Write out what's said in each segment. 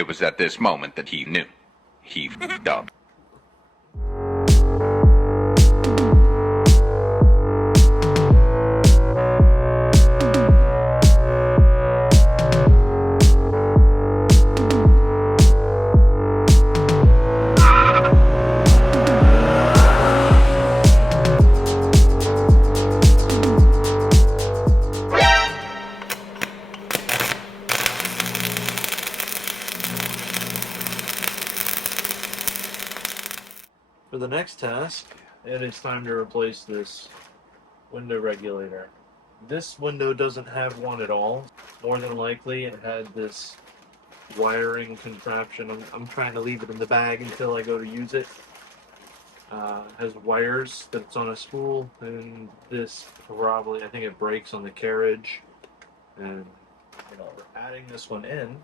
It was at this moment that he knew. He f***ed up. For the next task, it is time to replace this window regulator. This window doesn't have one at all. More than likely it had this wiring contraption. I'm trying to leave it in the bag until I go to use it. Has wires that's on a spool, and this probably, I think it breaks on the carriage. And, you know, we're adding this one in.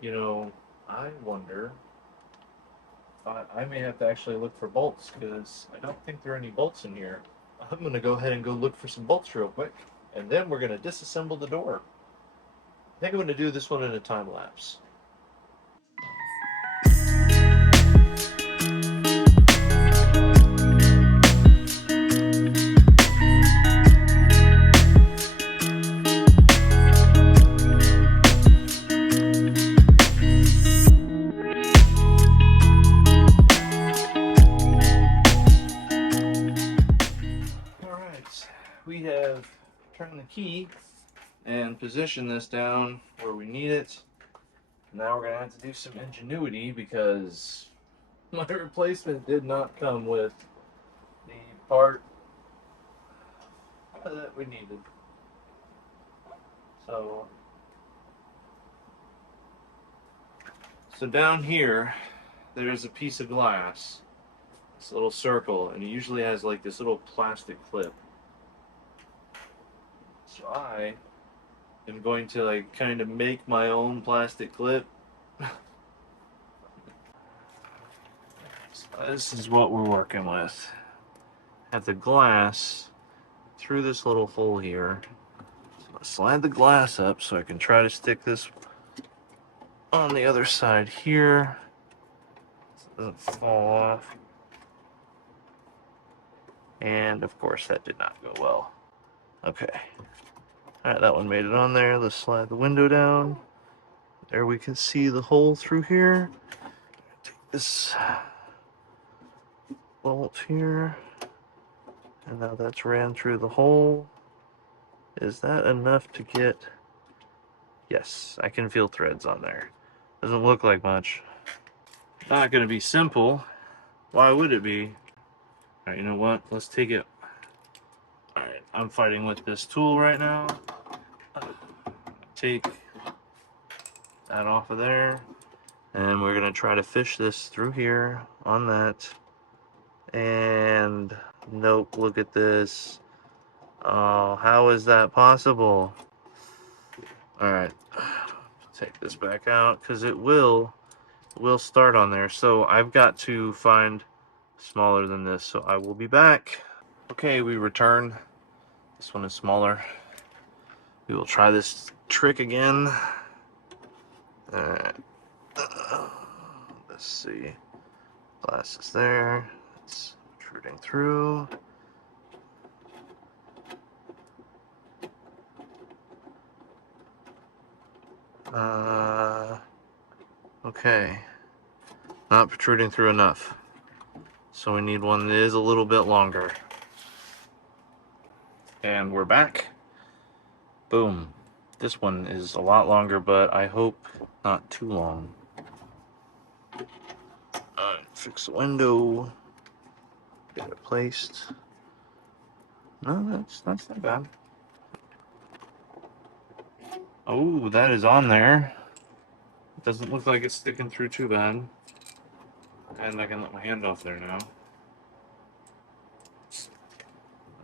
You know, I wonder, I may have to actually look for bolts, because I don't think there are any bolts in here. I'm going to go ahead and go look for some bolts real quick, and then we're going to disassemble the door. I think I'm going to do this one in a time lapse. We have turned the key and positioned this down where we need it. Now we're going to have to do some ingenuity, because my replacement did not come with the part that we needed. So down here, there's a piece of glass, this little circle, and it usually has like this little plastic clip. So I am going to like kind of make my own plastic clip. So this is what we're working with. Have the glass through this little hole here. So I'll slide the glass up so I can try to stick this on the other side here, so it doesn't fall off. And of course that did not go well. Okay. Alright, that one made it on there. Let's slide the window down. There we can see the hole through here. Take this bolt here. And now that's ran through the hole. Is that enough to get... Yes, I can feel threads on there. Doesn't look like much. Not going to be simple. Why would it be? Alright, you know what? Let's take it. Alright, I'm fighting with this tool right now. Take that off of there, and we're gonna try to fish this through here on that. And nope, look at this. Oh, how is that possible? Alright, take this back out, because it will start on there. So I've got to find smaller than this, so I will be back. Okay, we return. This one is smaller. We will try this trick again. Alright. Let's see. Glass is there. It's protruding through. Okay. Not protruding through enough. So we need one that is a little bit longer. And we're back. Boom. This one is a lot longer, but I hope not too long. Alright, fix the window. Get it placed. No, that's not bad. Oh, that is on there. It doesn't look like it's sticking through too bad. And I can let my hand off there now. Let's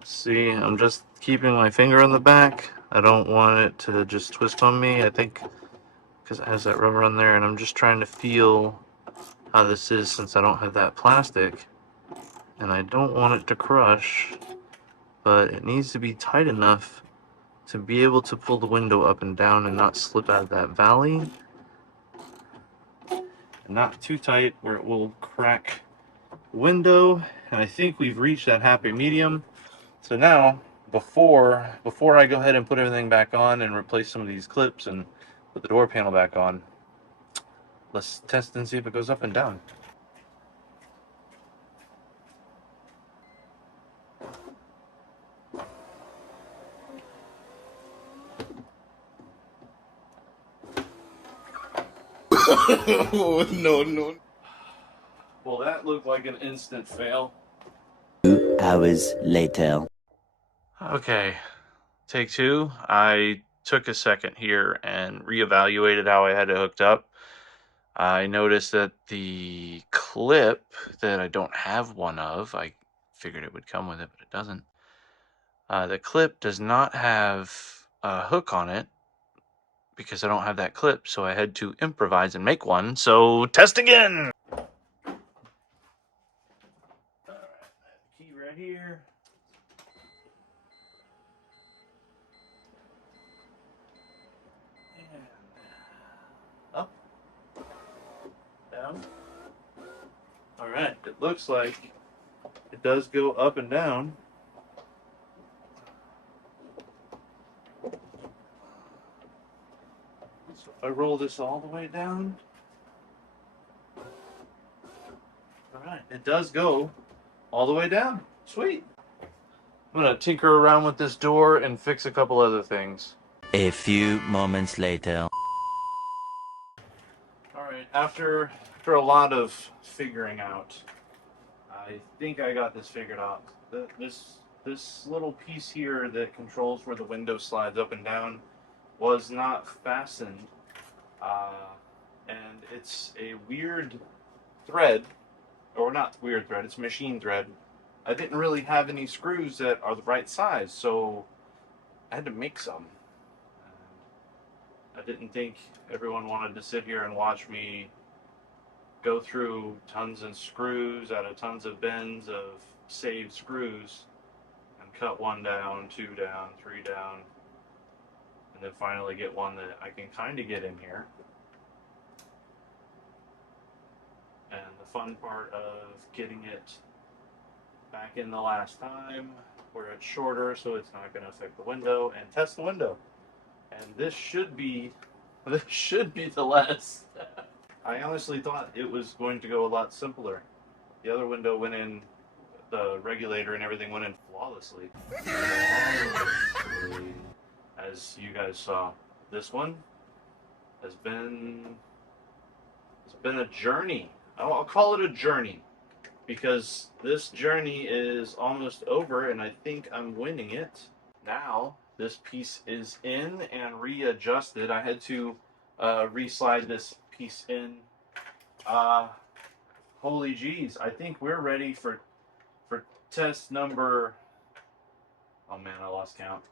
see, I'm just keeping my finger on the back. I don't want it to just twist on me, I think, because it has that rubber on there, and I'm just trying to feel how this is since I don't have that plastic. And I don't want it to crush, but it needs to be tight enough to be able to pull the window up and down and not slip out of that valley. and not too tight where it will crack the window. And I think we've reached that happy medium. So now, before I go ahead and put everything back on and replace some of these clips and put the door panel back on, let's test and see if it goes up and down. Oh, no. Well, that looked like an instant fail. 2 hours later. Okay, take two. I took a second here and reevaluated how I had it hooked up. I noticed that the clip that I don't have one of, I figured it would come with it, but it doesn't. The clip does not have a hook on it because I don't have that clip, so I had to improvise and make one. So, test again! Alright, key right here. And up, down. Alright, it looks like it does go up and down. So if I roll this all the way down, alright, it does go all the way down. Sweet. I'm gonna tinker around with this door and fix a couple other things. A few moments later. Alright, after a lot of figuring out, I think I got this figured out. This little piece here that controls where the window slides up and down was not fastened, and it's a weird thread, or not weird thread, it's machine thread. I didn't really have any screws that are the right size, so I had to make some. I didn't think everyone wanted to sit here and watch me go through tons of screws out of tons of bins of saved screws and cut one down, two down, three down, and then finally get one that I can kind of get in here. And the fun part of getting it back in the last time where it's shorter so it's not going to affect the window, and test the window. And this should be the last. I honestly thought it was going to go a lot simpler. The other window went in, the regulator and everything went in flawlessly. As you guys saw, this one has been a journey. I'll call it a journey because this journey is almost over and I think I'm winning it. Now this piece is in and readjusted. I had to re-slide this piece in. Holy jeez, I think we're ready for test number, oh man, I lost count.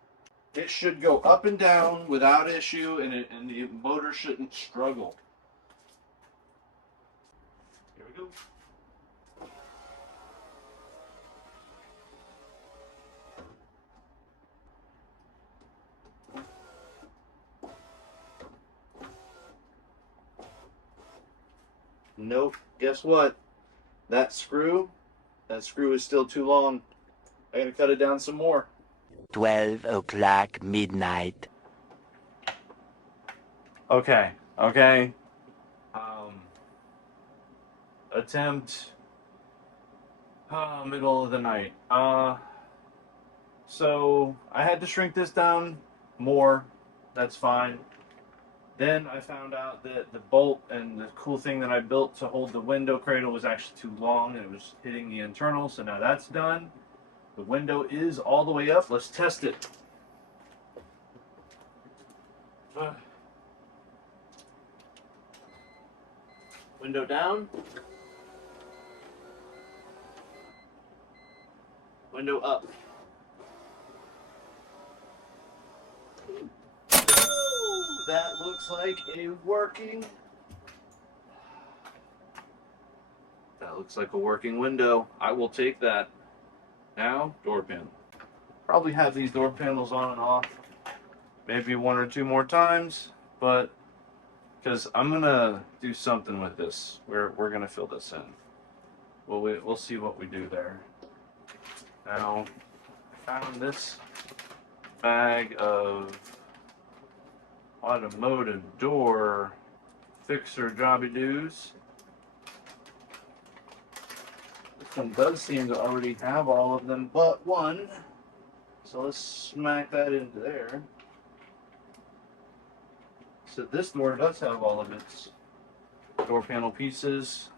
It should go up and down without issue, and the motor shouldn't struggle. Here we go. Nope. Guess what? That screw is still too long. I gotta cut it down some more. 12 o'clock midnight. Okay. Attempt middle of the night. So I had to shrink this down more. That's fine. Then I found out that the bolt and the cool thing that I built to hold the window cradle was actually too long and it was hitting the internal. So now that's done. The window is all the way up. Let's test it. Window down. Window up. That looks like a working. That looks like a working window. I will take that. Now, door panel. Probably have these door panels on and off, maybe one or two more times, but because I'm gonna do something with this. We're gonna fill this in. We'll see what we do there. Now, I found this bag of automotive door fixer jobby doos. This one does seem to already have all of them but one. So let's smack that into there. So this door does have all of its door panel pieces.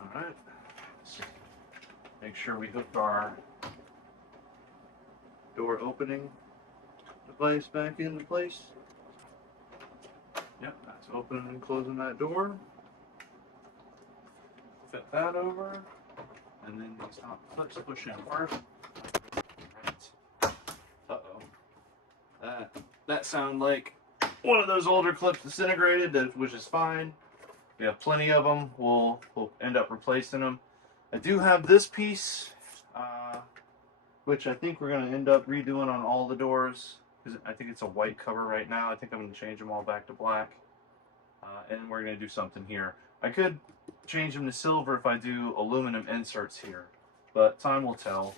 Alright. Make sure we hook our door opening device back into place. Yep, that's opening and closing that door. Fit that over. And then these top clips push in first. Uh-oh. That sounded like one of those older clips disintegrated, which is fine. We have plenty of them. We'll end up replacing them. I do have this piece, which I think we're going to end up redoing on all the doors. Because I think it's a white cover right now. I think I'm going to change them all back to black. And we're going to do something here. I could change them to silver if I do aluminum inserts here. But time will tell.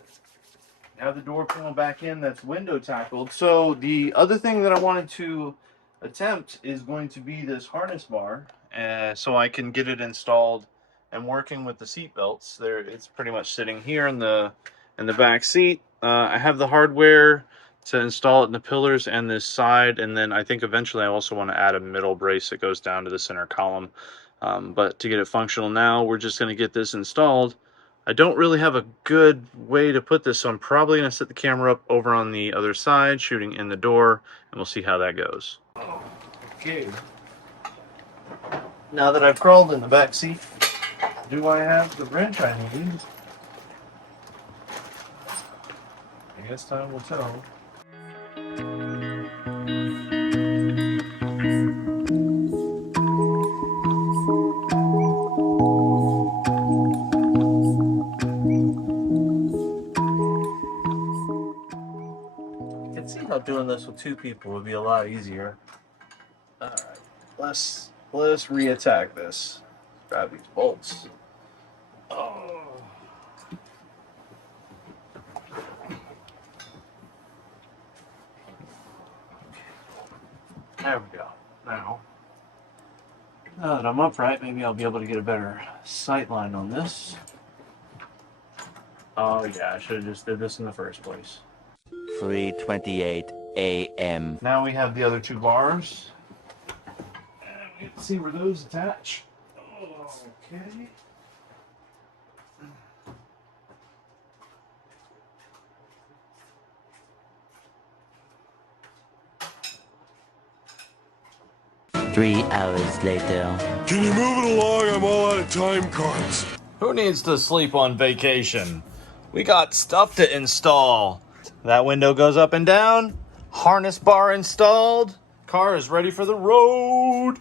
Have the door panel back in, that's window tackled. So the other thing that I wanted to attempt is going to be this harness bar, so I can get it installed and working with the seat belts. There, it's pretty much sitting here in the back seat. I have the hardware to install it in the pillars and this side, and then I think eventually I also want to add a middle brace that goes down to the center column. But to get it functional now, we're just going to get this installed. I don't really have a good way to put this, so I'm probably going to set the camera up over on the other side, shooting in the door, and we'll see how that goes. Okay. Now that I've crawled in the back seat, do I have the wrench I need? I guess time will tell. Doing this with two people would be a lot easier. Alright, let's reattack this. Grab these bolts. Oh. There we go. Now that I'm upright, maybe I'll be able to get a better sight line on this. Oh yeah, I should have just did this in the first place. 3:28 a.m. Now we have the other two bars. And we get to see where those attach. Okay. Three hours later. Can you move it along? I'm all out of time cards. Who needs to sleep on vacation? We got stuff to install. That window goes up and down. Harness bar installed. Car is ready for the road.